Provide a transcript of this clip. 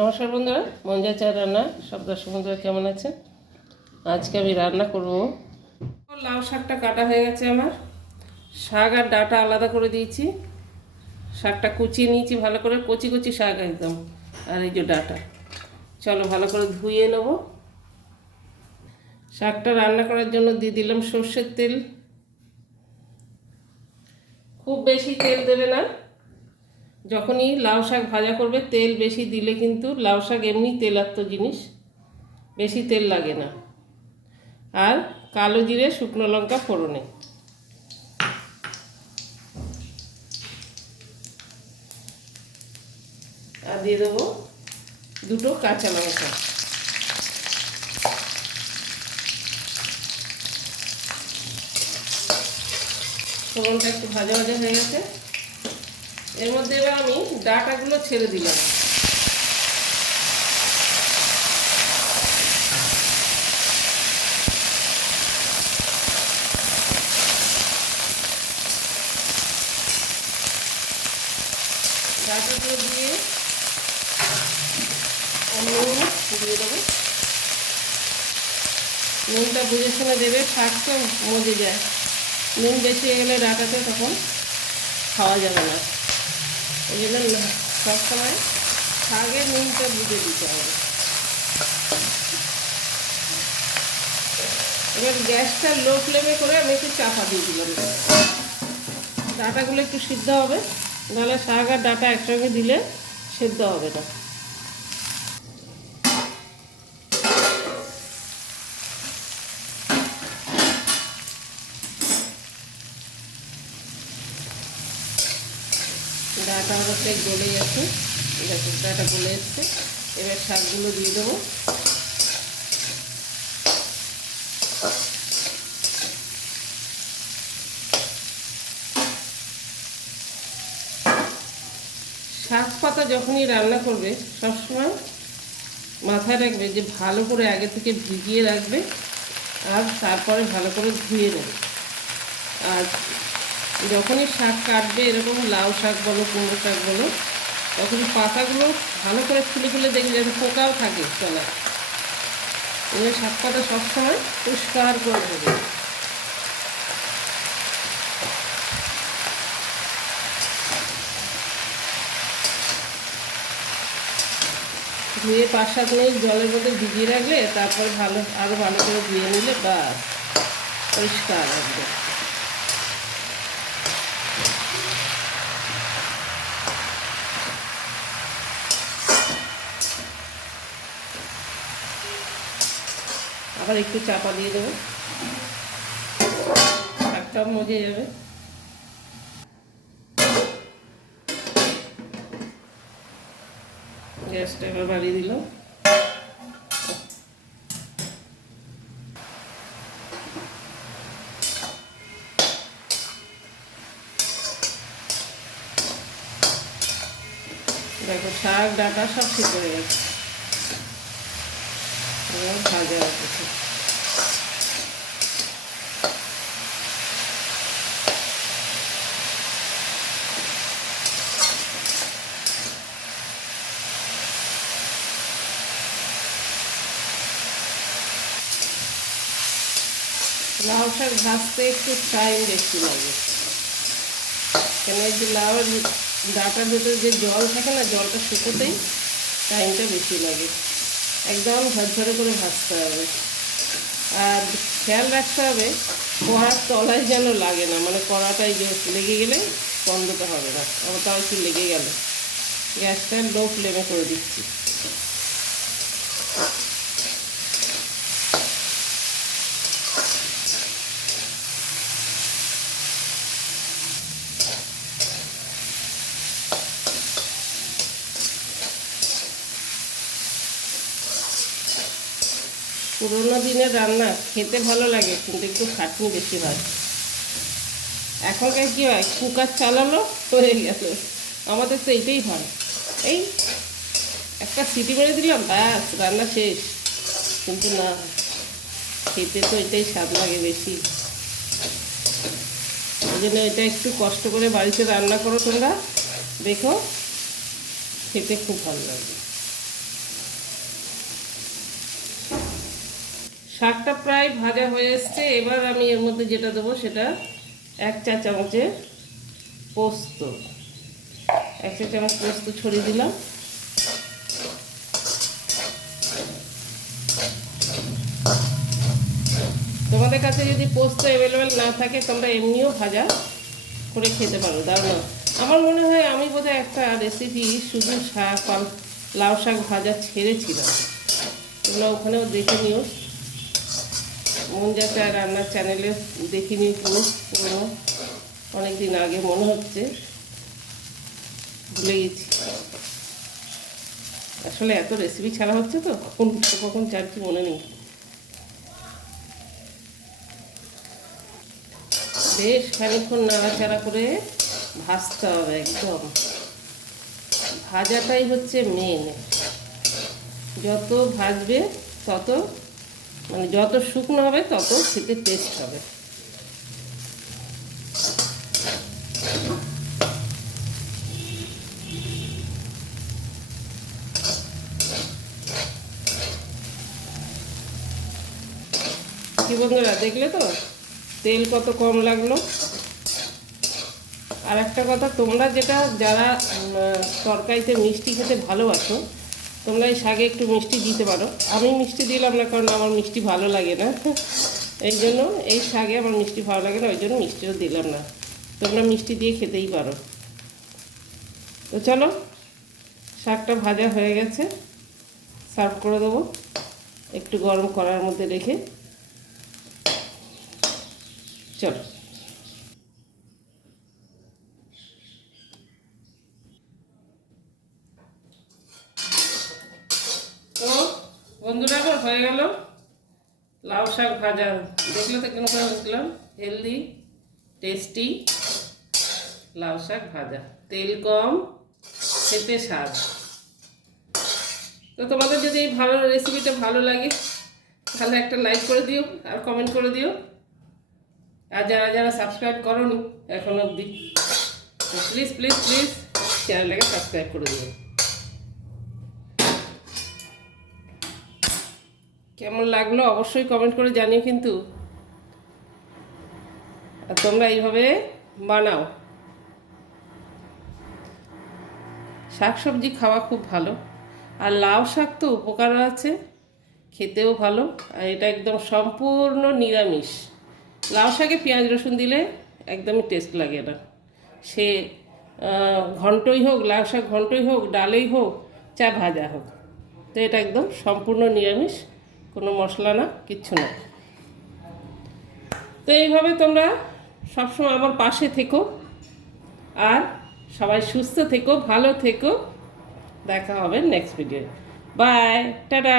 নমস্কার বন্ধুরা, মঞ্জা চা রান্না সব দর্শক বন্ধুরা কেমন আছেন? আজকে আমি রান্না করব লাউ শাকটা কাটা হয়ে গেছে আমার। শাক আর ডাঁটা আলাদা করে দিয়েছি। শাকটা কুচিয়ে নিয়েছি ভালো করে, কচি কচি শাক একদম। আর এই যে ডাঁটা, চলো ভালো করে ধুয়ে নেব। শাকটা রান্না করার জন্য দিয়ে দিলাম সর্ষের তেল। খুব বেশি তেল দেবে না, যখনই লাউ শাক ভাজা করবে তেল বেশি দিলে কিন্তু লাউ শাক এমনি তেলাক্ত জিনিস, বেশি তেল লাগে না। আর কালো জিরে শুকনো লঙ্কা ফোড়নে, আর দিয়ে দেবো দুটো কাঁচা লঙ্কা। ফোড়নটা একটু ভাজা ভাজা হয়ে গেছে, এর মধ্যে এবার আমি ডাঁটাগুলো ছেড়ে দিলাম। ডাঁটাগুলো দিয়ে নুন দিয়ে দেবো। নুনটা বুঝে শুনে দেবে, শাক তো মজে যায়। নুন বেশি হয়ে গেলে ডাঁটাতে তখন খাওয়া যাবে না। এই জন্য সবসময় শাকের নুনটা বুঝে দিতে হবে। এবার গ্যাসটা লো ফ্লেমে করে আমি একটু চাপা দিয়ে দিলাম। ডাঁটাগুলো একটু সিদ্ধ হবে, নাহলে শাক আর ডাঁটা একসঙ্গে দিলে সিদ্ধ হবে না। ডাঁটা অবশ্যই গলে যাচ্ছে, দেখুন ডাঁটা গলে এসছে। এবার শাকগুলো দিয়ে দেবো। শাক পাতা যখনই রান্না করবে সবসময় মাথায় রাখবে যে ভালো করে আগে থেকে ভিজিয়ে রাখবে, আর তারপরে ভালো করে ধুয়ে নেবে। আর যখনই শাক কাটবে, এরকম লাউ শাক বলো কুমড়ো শাক বলো, তখন পাতাগুলো ভালো করে খুলে খুলে দেখবে যাতে পোকাও থাকে তলায়। এই শাক পাতা সবসময় পরিষ্কার করে দেবে। ধুয়ে 5-7 মিনিট জলের মধ্যে ভিজিয়ে রাখলে তারপরে আরও ভালো করে ধুয়ে নিলে বাস পরিষ্কার আসবে। আবার একটু চাপা দিয়ে দেবো, শাকটাও মজে যাবে। গ্যাসটা এবার বাড়িয়ে দিলাম। দেখো শাক ডাঁটা সব ঠিক হয়ে গেছে, ভাজা হচ্ছে। লাউ শাক ভাজতে একটু টাইম বেশি লাগে, কেন এই যে লাউয়ের ডাঁটার ভেতরে যে জল থাকে না, জলটা শুকোতেই টাইমটা বেশি লাগে। একদম ঝরঝরে করে ভাজতে হবে। আর খেয়াল রাখতে হবে কড়ার তলায় যেন লাগে না, মানে কড়াটাই যে লেগে গেলে গন্ধটা হবে না। আবার তাও একটু লেগে গেল, গ্যাসটা লো ফ্লেমে করে দিচ্ছি। পুরোনো দিনের রান্না খেতে ভালো লাগে, কিন্তু একটু খাটনি বেশি হয়। এখনকার কী হয়, কুকার চালালো হয়ে গেল। আমাদের তো এটাই হয়, এই একটা সিটি মেরে দিলাম ব্যাস রান্না শেষ। কিন্তু না, খেতে তো এটাই স্বাদ লাগে বেশি। ওই জন্য এটা একটু কষ্ট করে বাড়িতে রান্না করো তোমরা, দেখো খেতে খুব ভালো লাগবে। শাকটা প্রায় ভাজা হয়ে এসছে। এবার আমি এর মধ্যে যেটা দেবো সেটা 1 চা চামচের পোস্ত, 1 চা চামচ পোস্ত ছড়িয়ে দিলাম। তোমাদের কাছে যদি পোস্ত অ্যাভেলেবেল না থাকে তোমরা এমনিও ভাজা করে খেতে পারো, দারুণ। আমার মনে হয় আমি বোধহয় একটা রেসিপি শুধু শাক লাউ শাক ভাজা ছেড়েছিলাম, তোমরা ওখানেও দেখে নিও। মন যা চায় রান্নার চ্যানেলে দেখে নিও, পুরো অনেকদিন আগে মনে হচ্ছে, ভুলে গেছি আসলে। এত রেসিপি ছাড়া হচ্ছে তো কখন ছাড়ছি মনে নেই। বেশ খানিকক্ষণ নাড়াচাড়া করে ভাজতে হবে একদম। ভাজাটাই হচ্ছে মেন। যত ভাজবে তত মানে যত শুকনো হবে তত খেতে টেস্ট হবে। কি বন্ধুরা, দেখলে তো তেল কত কম লাগলো। আর একটা কথা, তোমরা যারা তরকারিতে মিষ্টি খেতে ভালোবাসো তোমরা এই শাকে একটু মিষ্টি দিতে পারো। আমি মিষ্টি দিলাম না, কারণ আমার মিষ্টি ভালো লাগে না, এই জন্য এই শাকে আমার মিষ্টি ভালো লাগে না, ওই জন্য মিষ্টিও দিলাম না। তোমরা মিষ্টি দিয়ে খেতেই পারো। তো চলো, শাকটা ভাজা হয়ে গেছে, সার্ভ করে দেবো একটু গরম করার মধ্যে রেখে। চলো। তো বন্ধুরা, আমার হয়ে গেল লাউ শাক ভাজা। দেখলে তো কেন করে বুঝলাম, হেলদি টেস্টি লাউ শাক ভাজা, তেল কম, খেতে স্বাদ। তো তোমাদের যদি এই রেসিপিটা ভালো লাগে তাহলে একটা লাইক করে দিও আর কমেন্ট করে দিও। আর যারা সাবস্ক্রাইব করোনি এখন অবধি, প্লিজ প্লিজ প্লিজ চ্যানেলটাকে সাবস্ক্রাইব করে দিও। কেমন লাগলো অবশ্যই কমেন্ট করে জানিও কিন্তু। আর তোমরা এইভাবে বানাও। শাক সবজি খাওয়া খুব ভালো, আর লাউ শাক তো উপকারও আছে, খেতেও ভালো। আর এটা একদম সম্পূর্ণ নিরামিষ। লাউ শাকে পেঁয়াজ রসুন দিলে একদমই টেস্ট লাগে না। সে ঘন্টই হোক, লাউ শাক ঘন্টই হোক, ডালেই হোক, চা ভাজা হোক, তো এটা একদম সম্পূর্ণ নিরামিষ, কোনো মশলা না, কিচ্ছু না। তো এইভাবে তোমরা সবসময় আমার পাশে থেকো, আর সবাই সুস্থ থেকো, ভালো থেকো। দেখা হবে নেক্সট ভিডিও। By, tata.